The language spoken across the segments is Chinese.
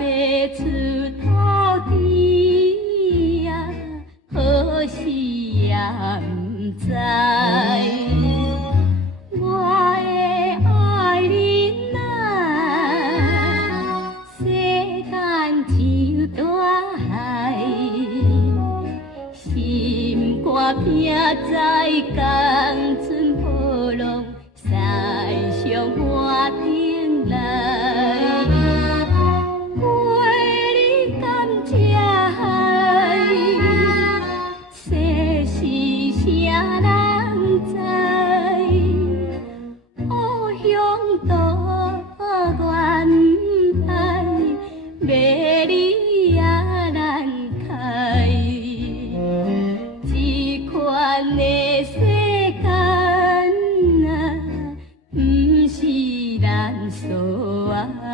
要出土地啊，何时也不知。我的爱人啊，世间像大海，心肝拼在江村波浪，山上花顶来。为你甘蔗海，世事啥人知？故乡多远来，美丽也难开。这款的世间啊，不是咱所爱。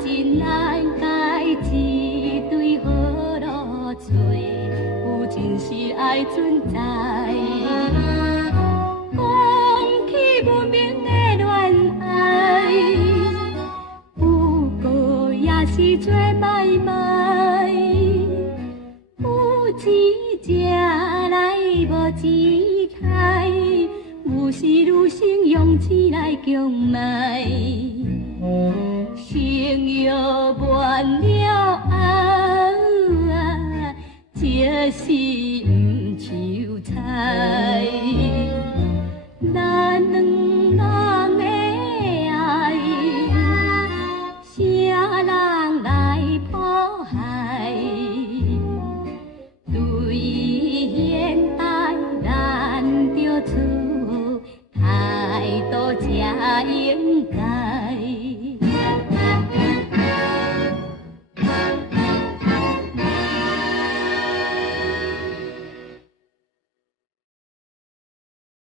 真难解一对好路找，有真实爱存在。讲起文明的恋爱，不过也是做买卖，有钱吃来无钱开，有时女性用钱来强卖。情欲完了后啊，就是不求财。咱两人的爱，啥人来迫害？对现爱，咱着处态度才应该。